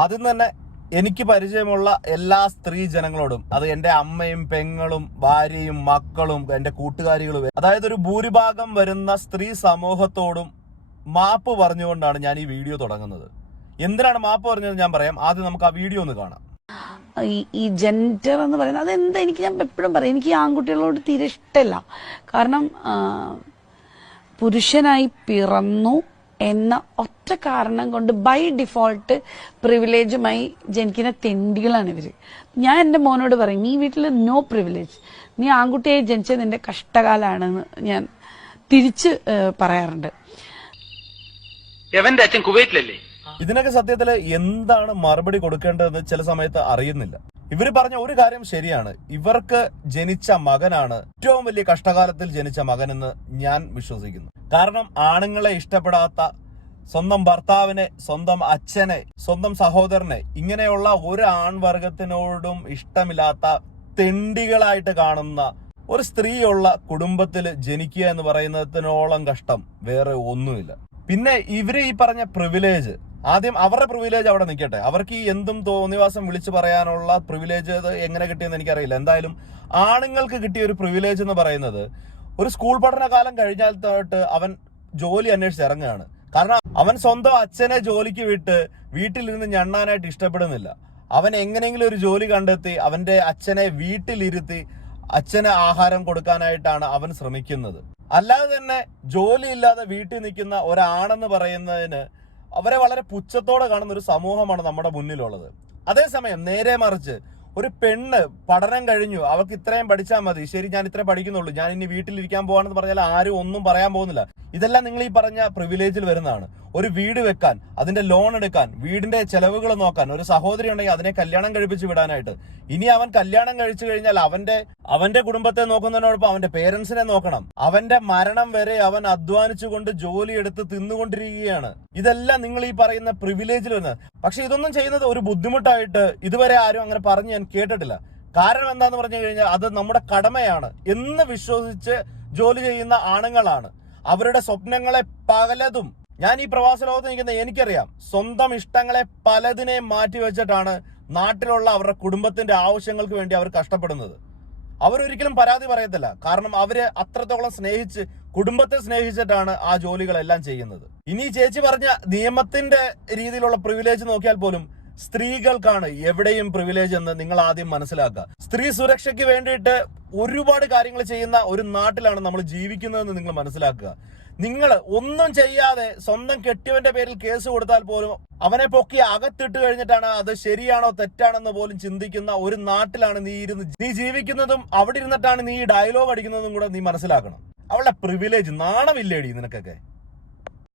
ആദ്യം തന്നെ എനിക്ക് പരിചയമുള്ള എല്ലാ സ്ത്രീ ജനങ്ങളോടും അത് എന്റെ അമ്മയും പെങ്ങളും ഭാര്യയും മക്കളും എന്റെ കൂട്ടുകാരികളും അതായത് ഒരു ഭൂരിഭാഗം വരുന്ന സ്ത്രീ സമൂഹത്തോടും മാപ്പ് പറഞ്ഞുകൊണ്ടാണ് ഞാൻ ഈ വീഡിയോ തുടങ്ങുന്നത്. എന്തിനാണ് മാപ്പ് പറഞ്ഞത് ഞാൻ പറയാം. ആദ്യം നമുക്ക് ആ വീഡിയോ ഒന്ന് കാണാം. ഈ ജെൻഡർ എന്ന് പറയുന്നത് അതെന്താ? എനിക്ക് ഞാൻ എപ്പോഴും പറയും. എനിക്ക് ആൺകുട്ടികളോട് തീരെ ഇഷ്ടമല്ല കാരണം പുരുഷനായി പിറന്നു എന്ന ഒറ്റ കാരണം കൊണ്ട് ബൈ ഡിഫോൾട്ട് പ്രിവിലേജുമായി ജനിക്കുന്ന തെണ്ടികളാണ് ഇവർ. ഞാൻ എന്റെ മോനോട് പറയും നീ വീട്ടിൽ നോ പ്രിവിലേജ് നീ ആൺകുട്ടിയായി ജനിച്ചത് നിന്റെ കഷ്ടകാലാണെന്ന് ഞാൻ തിരിച്ച് പറയാറുണ്ട്. ഇതിനൊക്കെ സത്യത്തിൽ എന്താണ് മറുപടി കൊടുക്കേണ്ടതെന്ന് ചില സമയത്ത് അറിയുന്നില്ല. ഇവർ പറഞ്ഞ ഒരു കാര്യം ശരിയാണ്. ഇവർക്ക് ജനിച്ച മകനാണ് ഏറ്റവും വലിയ കഷ്ടകാലത്തിൽ ജനിച്ച മകനെന്ന് ഞാൻ വിശ്വസിക്കുന്നു. കാരണം ആണുങ്ങളെ ഇഷ്ടപ്പെടാത്ത സ്വന്തം ഭർത്താവിനെ സ്വന്തം അച്ഛനെ സ്വന്തം സഹോദരനെ ഇങ്ങനെയുള്ള ഒരു ആൺവർഗത്തിനോടും ഇഷ്ടമില്ലാത്ത തെണ്ടികളായിട്ട് കാണുന്ന ഒരു സ്ത്രീയുള്ള കുടുംബത്തിൽ ജനിക്കുക എന്ന് പറയുന്നതിനോളം കഷ്ടം വേറെ ഒന്നുമില്ല. പിന്നെ ഇവർ ഈ പറഞ്ഞ പ്രിവിലേജ് ആദ്യം അവരുടെ പ്രിവിലേജ് അവിടെ നിൽക്കട്ടെ. അവർക്ക് ഈ എന്തും തോന്നിവാസം വിളിച്ചു പറയാനുള്ള പ്രിവിലേജ് എങ്ങനെ കിട്ടിയെന്ന് എനിക്കറിയില്ല. എന്തായാലും ആണുങ്ങൾക്ക് കിട്ടിയ ഒരു പ്രിവിലേജ് എന്ന് പറയുന്നത് ഒരു സ്കൂൾ പഠനകാലം കഴിഞ്ഞാൽ തൊട്ട് അവൻ ജോലി അന്വേഷിച്ച് ഇറങ്ങുകയാണ്. കാരണം അവൻ സ്വന്തം അച്ഛനെ ജോലിക്ക് വിട്ട് വീട്ടിലിരുന്ന് ഞണ്ണാനായിട്ട് ഇഷ്ടപ്പെടുന്നില്ല. അവൻ എങ്ങനെയെങ്കിലും ഒരു ജോലി കണ്ടെത്തി അവന്റെ അച്ഛനെ വീട്ടിലിരുത്തി അച്ഛനെ ആഹാരം കൊടുക്കാനായിട്ടാണ് അവൻ ശ്രമിക്കുന്നത്. അല്ലാതെ തന്നെ ജോലിയില്ലാതെ വീട്ടിൽ നിൽക്കുന്ന ഒരാണെന്ന് പറയുന്നതിന് അവരെ വളരെ പുച്ഛത്തോടെ കാണുന്ന ഒരു സമൂഹമാണ് നമ്മുടെ മുന്നിലുള്ളത്. അതേസമയം നേരെ മറിച്ച് ഒരു പെണ്ണ് പഠനം കഴിഞ്ഞു. അവൾക്ക് ഇത്രയും പഠിച്ചാൽ മതി. ശരി ഞാൻ ഇത്രയും പഠിക്കുന്നുള്ളൂ. ഞാൻ ഇനി വീട്ടിലിരിക്കാൻ പോവാണെന്ന് പറഞ്ഞാൽ ആരും ഒന്നും പറയാൻ പോകുന്നില്ല. ഇതെല്ലാം നിങ്ങൾ ഈ പറഞ്ഞ പ്രിവിലേജിൽ വരുന്നതാണ്. ഒരു വീട് വെക്കാൻ അതിന്റെ ലോൺ എടുക്കാൻ വീടിന്റെ ചെലവുകൾ നോക്കാൻ ഒരു സഹോദരി ഉണ്ടെങ്കിൽ അതിനെ കല്യാണം കഴിപ്പിച്ച് വിടാനായിട്ട്. ഇനി അവൻ കല്യാണം കഴിച്ചു കഴിഞ്ഞാൽ അവന്റെ അവന്റെ കുടുംബത്തെ നോക്കുന്നതിനോടൊപ്പം അവന്റെ പേരൻസിനെ നോക്കണം. അവന്റെ മരണം വരെ അവൻ അധ്വാനിച്ചുകൊണ്ട് ജോലി എടുത്ത് തിന്നുകൊണ്ടിരിക്കുകയാണ്. ഇതെല്ലാം നിങ്ങൾ ഈ പറയുന്ന പ്രിവിലേജിൽ വരുന്നത്. പക്ഷെ ഇതൊന്നും ചെയ്യുന്നത് ഒരു ബുദ്ധിമുട്ടായിട്ട് ഇതുവരെ ആരും അങ്ങനെ പറഞ്ഞ് ഞാൻ കേട്ടിട്ടില്ല. കാരണം എന്താന്ന് പറഞ്ഞു കഴിഞ്ഞാൽ അത് നമ്മുടെ കടമയാണ് എന്ന് വിശ്വസിച്ച് ജോലി ചെയ്യുന്ന ആണുങ്ങളാണ്. അവരുടെ സ്വപ്നങ്ങളെ പലതും ഞാൻ ഈ പ്രവാസ ലോകത്ത് നിൽക്കുന്ന എനിക്കറിയാം. സ്വന്തം ഇഷ്ടങ്ങളെ പലതിനെ മാറ്റിവെച്ചിട്ടാണ് നാട്ടിലുള്ള അവരുടെ കുടുംബത്തിന്റെ ആവശ്യങ്ങൾക്ക് വേണ്ടി അവർ കഷ്ടപ്പെടുന്നത്. അവരൊരിക്കലും പരാതി പറയത്തില്ല. കാരണം അവർ അത്രത്തോളം സ്നേഹിച്ച് കുടുംബത്തെ സ്നേഹിച്ചിട്ടാണ് ആ ജോലികളെല്ലാം ചെയ്യുന്നത്. ഇനി ചേച്ചി പറഞ്ഞ നിയമത്തിന്റെ രീതിയിലുള്ള പ്രിവിലേജ് നോക്കിയാൽ പോലും സ്ത്രീകൾക്കാണ് എവിടെയും പ്രിവിലേജ് എന്ന് നിങ്ങൾ ആദ്യം മനസ്സിലാക്കുക. സ്ത്രീ സുരക്ഷയ്ക്ക് വേണ്ടിയിട്ട് ഒരുപാട് കാര്യങ്ങൾ ചെയ്യുന്ന ഒരു നാട്ടിലാണ് നമ്മൾ ജീവിക്കുന്നതെന്ന് നിങ്ങൾ മനസ്സിലാക്കുക. നിങ്ങൾ ഒന്നും ചെയ്യാതെ സ്വന്തം കെട്ടിയവന്റെ പേരിൽ കേസ് കൊടുത്താൽ പോലും അവനെ പൊക്കി അകത്തിട്ട് കഴിഞ്ഞിട്ടാണ് അത് ശരിയാണോ തെറ്റാണെന്ന് പോലും ചിന്തിക്കുന്ന ഒരു നാട്ടിലാണ് നീ ഇരുന്ന് നീ ജീവിക്കുന്നതും അവിടെ ഇരുന്നിട്ടാണ് നീ ഡയലോഗ് അടിക്കുന്നതും കൂടെ നീ മനസ്സിലാക്കണം. അവളുടെ പ്രിവിലേജ് നാണമില്ലേടി നിനക്കൊക്കെ.